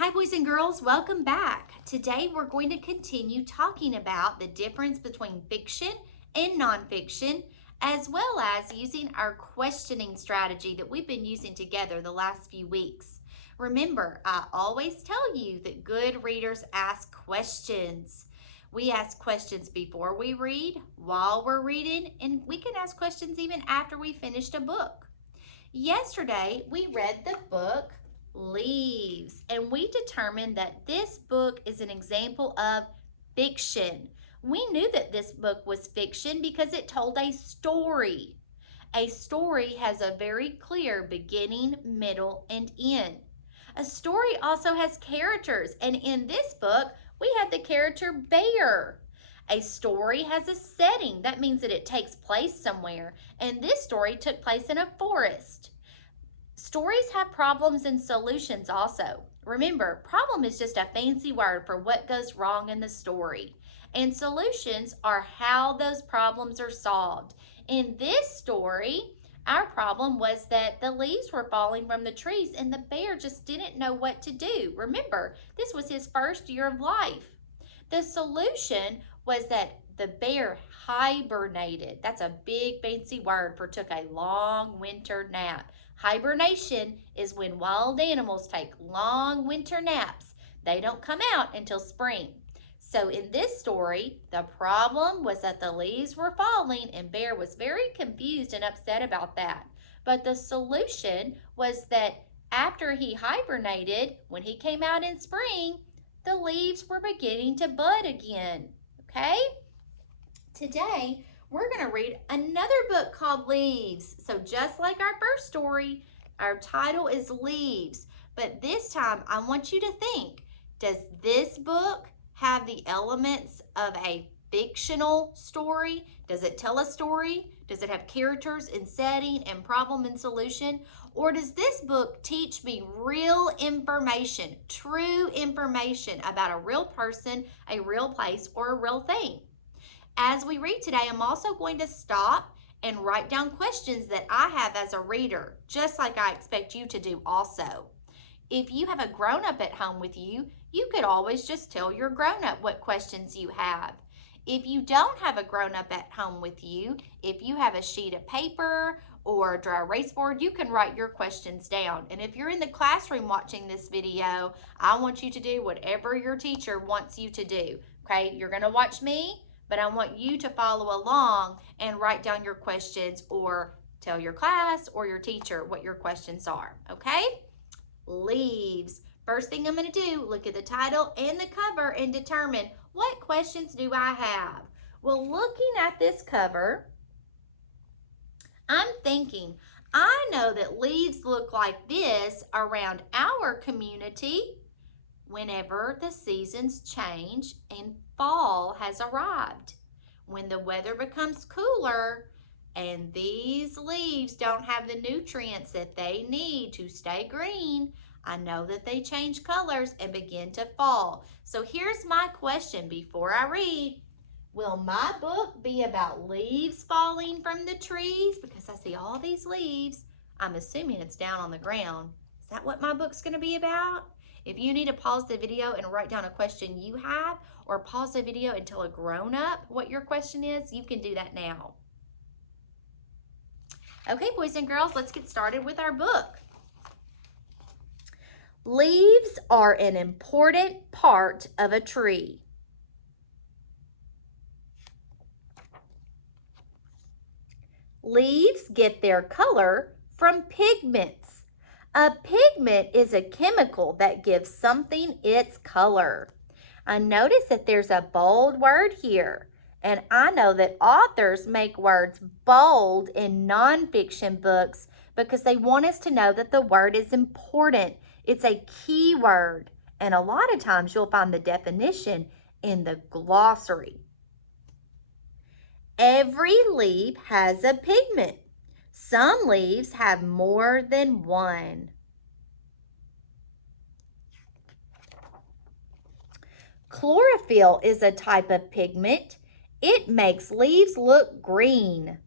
Hi, boys and girls, welcome back. Today we're going to continue talking about the difference between fiction and nonfiction, as well as using our questioning strategy that we've been using together the last few weeks. Remember, I always tell you that good readers ask questions. We ask questions before we read, while we're reading, and we can ask questions even after we finished a book. Yesterday, we read the book Leaves, and we determined that this book is an example of fiction. We knew that this book was fiction because it told a story. A story has a very clear beginning, middle, and end. A story also has characters, and in this book, we have the character Bear. A story has a setting. That means that it takes place somewhere, and this story took place in a forest. Stories have problems and solutions also. Remember, problem is just a fancy word for what goes wrong in the story. And solutions are how those problems are solved. In this story, our problem was that the leaves were falling from the trees and the bear just didn't know what to do. Remember, this was his first year of life. The solution was that the bear hibernated. That's a big fancy word for took a long winter nap. Hibernation is when wild animals take long winter naps. They don't come out until spring. So in this story, the problem was that the leaves were falling and Bear was very confused and upset about that. But the solution was that after he hibernated, when he came out in spring, the leaves were beginning to bud again. Okay? Today, we're going to read another book called Leaves. So just like our first story, our title is Leaves. But this time, I want you to think, does this book have the elements of a fictional story? Does it tell a story? Does it have characters and setting and problem and solution? Or does this book teach me real information, true information about a real person, a real place, or a real thing? As we read today, I'm also going to stop and write down questions that I have as a reader, just like I expect you to do also. If you have a grown-up at home with you, you could always just tell your grown-up what questions you have. If you don't have a grown-up at home with you, if you have a sheet of paper or a dry erase board, you can write your questions down. And if you're in the classroom watching this video, I want you to do whatever your teacher wants you to do. Okay, you're going to watch me, but I want you to follow along and write down your questions or tell your class or your teacher what your questions are, okay? Leaves. First thing I'm going to do, look at the title and the cover and determine what questions do I have. Well, looking at this cover, I'm thinking, I know that leaves look like this around our community whenever the seasons change and fall has arrived. When the weather becomes cooler and these leaves don't have the nutrients that they need to stay green, I know that they change colors and begin to fall. So here's my question before I read. Will my book be about leaves falling from the trees? Because I see all these leaves. I'm assuming it's down on the ground. Is that what my book's going to be about? If you need to pause the video and write down a question you have, or pause the video and tell a grown-up what your question is, you can do that now. Okay, boys and girls, let's get started with our book. Leaves are an important part of a tree. Leaves get their color from pigments. A pigment is a chemical that gives something its color. I notice that there's a bold word here, and I know that authors make words bold in nonfiction books because they want us to know that the word is important. It's a key word, and a lot of times you'll find the definition in the glossary. Every leaf has a pigment. Some leaves have more than one. Chlorophyll is a type of pigment. It makes leaves look green.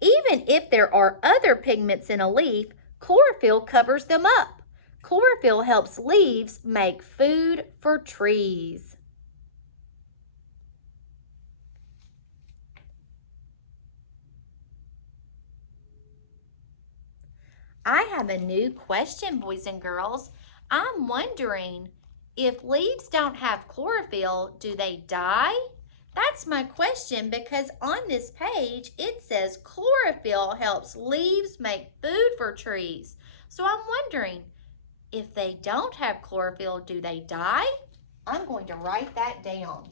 Even if there are other pigments in a leaf, chlorophyll covers them up. Chlorophyll helps leaves make food for trees. I have a new question, boys and girls. I'm wondering, if leaves don't have chlorophyll, do they die? That's my question because on this page it says chlorophyll helps leaves make food for trees. So I'm wondering, if they don't have chlorophyll, do they die? I'm going to write that down.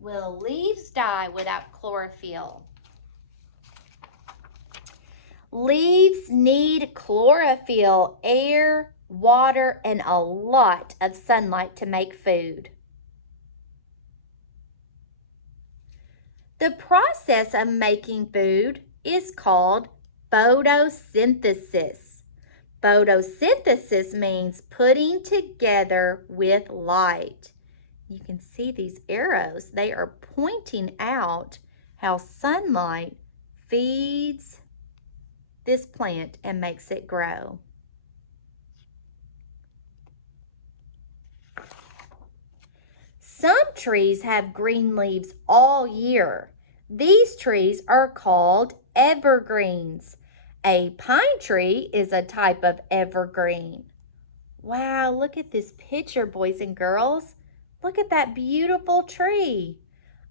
Will leaves die without chlorophyll? Leaves need chlorophyll, air, water, and a lot of sunlight to make food. The process of making food is called photosynthesis. Photosynthesis means putting together with light. You can see these arrows. They are pointing out how sunlight feeds this plant and makes it grow. Some trees have green leaves all year. These trees are called evergreens. A pine tree is a type of evergreen. Wow, look at this picture, boys and girls. Look at that beautiful tree.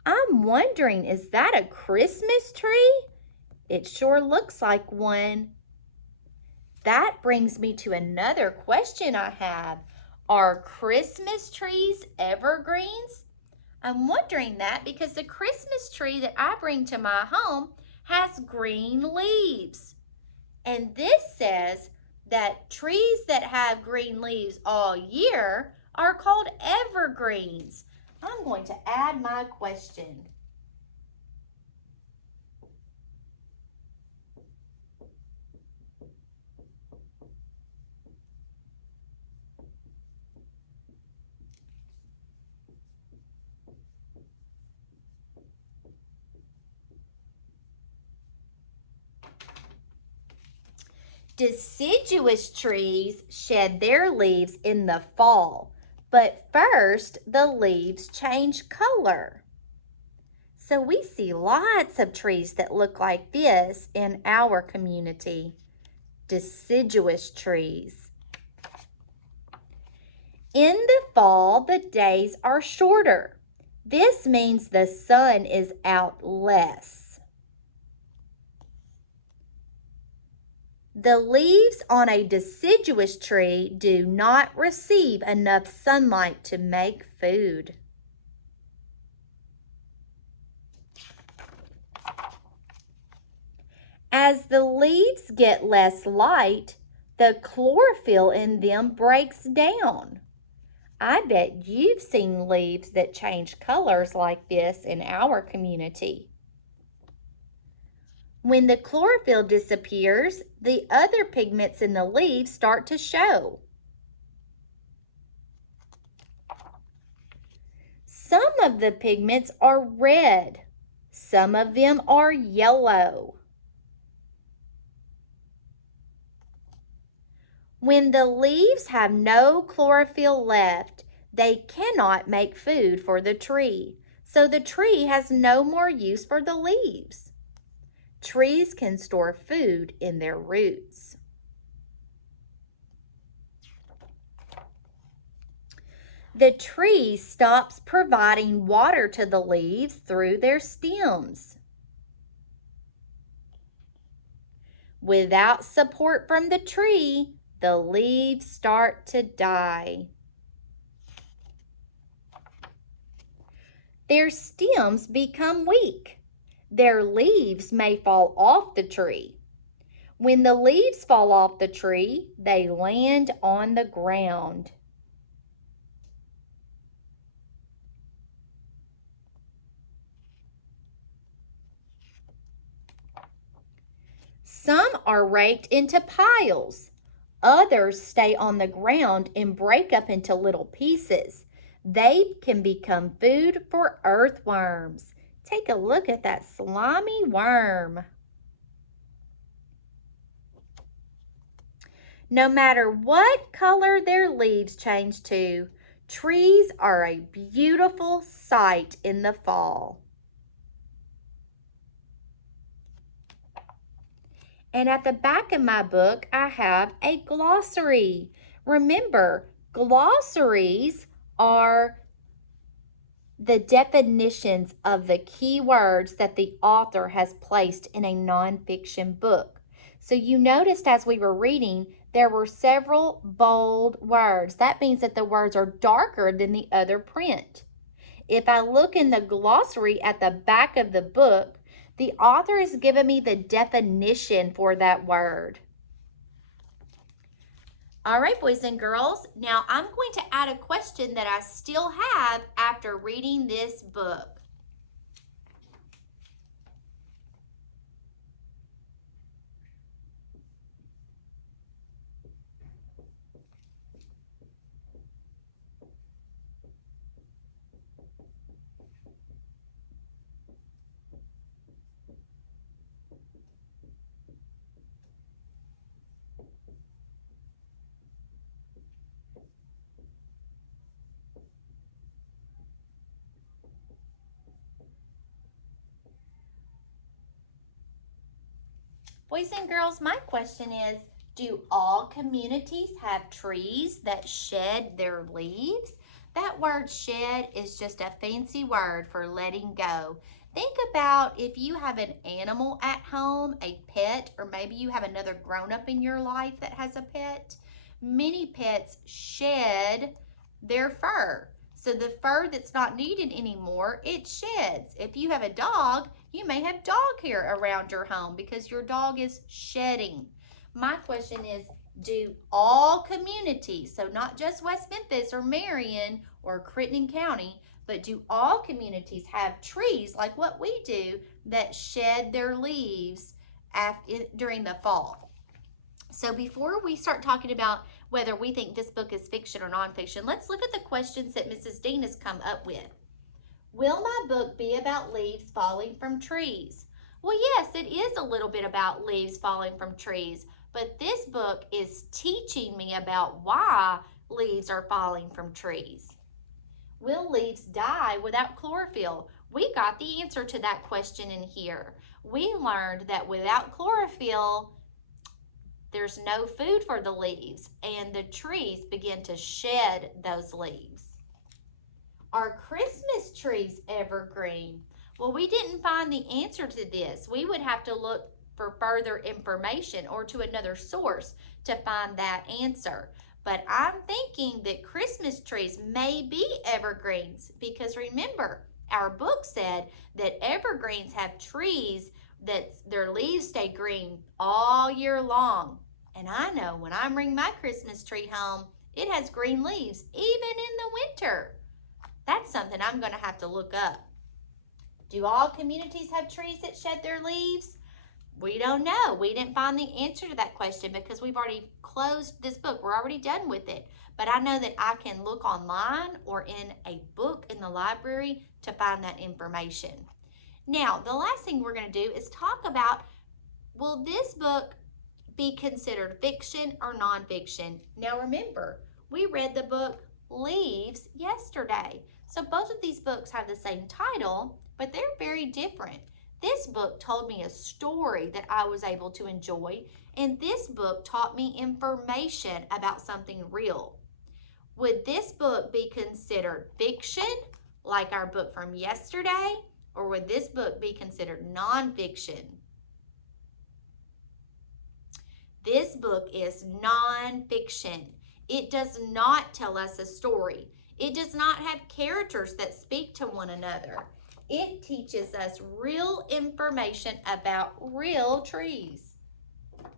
I'm wondering, is that a Christmas tree? It sure looks like one. That brings me to another question I have. Are Christmas trees evergreens? I'm wondering that because the Christmas tree that I bring to my home has green leaves. And this says that trees that have green leaves all year are called evergreens. I'm going to add my question. Deciduous trees shed their leaves in the fall, but first the leaves change color. So we see lots of trees that look like this in our community. Deciduous trees. In the fall, the days are shorter. This means the sun is out less. The leaves on a deciduous tree do not receive enough sunlight to make food. As the leaves get less light, the chlorophyll in them breaks down. I bet you've seen leaves that change colors like this in our community. When the chlorophyll disappears, the other pigments in the leaves start to show. Some of the pigments are red. Some of them are yellow. When the leaves have no chlorophyll left, they cannot make food for the tree. So the tree has no more use for the leaves. Trees can store food in their roots. The tree stops providing water to the leaves through their stems. Without support from the tree, the leaves start to die. Their stems become weak. Their leaves may fall off the tree. When the leaves fall off the tree, they land on the ground. Some are raked into piles. Others stay on the ground and break up into little pieces. They can become food for earthworms. Take a look at that slimy worm. No matter what color their leaves change to, trees are a beautiful sight in the fall. And at the back of my book, I have a glossary. Remember, glossaries are the definitions of the key words that the author has placed in a nonfiction book. So you noticed as we were reading, there were several bold words. That means that the words are darker than the other print. If I look in the glossary at the back of the book, the author has given me the definition for that word. All right, boys and girls, now I'm going to add a question that I still have after reading this book. Boys and girls, my question is, do all communities have trees that shed their leaves? That word shed is just a fancy word for letting go. Think about if you have an animal at home, a pet, or maybe you have another grown-up in your life that has a pet. Many pets shed their fur. So the fur that's not needed anymore, it sheds. If you have a dog, you may have dog hair around your home because your dog is shedding. My question is, do all communities, so not just West Memphis or Marion or Crittenden County, but do all communities have trees like what we do that shed their leaves during the fall? So before we start talking about whether we think this book is fiction or nonfiction, let's look at the questions that Mrs. Dean has come up with. Will my book be about leaves falling from trees? Well, yes, it is a little bit about leaves falling from trees, but this book is teaching me about why leaves are falling from trees. Will leaves die without chlorophyll? We got the answer to that question in here. We learned that without chlorophyll, there's no food for the leaves, and the trees begin to shed those leaves. Are Christmas trees evergreen? Well, we didn't find the answer to this. We would have to look for further information or to another source to find that answer. But I'm thinking that Christmas trees may be evergreens because remember, our book said that evergreens have trees that their leaves stay green all year long. And I know when I bring my Christmas tree home, it has green leaves, even in the winter. That's something I'm going to have to look up. Do all communities have trees that shed their leaves? We don't know. We didn't find the answer to that question because we've already closed this book. We're already done with it. But I know that I can look online or in a book in the library to find that information. Now, the last thing we're going to do is talk about, will this book be considered fiction or nonfiction? Now remember, we read the book Leaves yesterday. So both of these books have the same title, but they're very different. This book told me a story that I was able to enjoy, and this book taught me information about something real. Would this book be considered fiction, like our book from yesterday, or would this book be considered nonfiction? This book is nonfiction. It does not tell us a story. It does not have characters that speak to one another. It teaches us real information about real trees.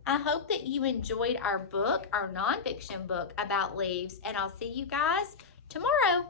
I hope that you enjoyed our book, our nonfiction book about leaves, and I'll see you guys tomorrow.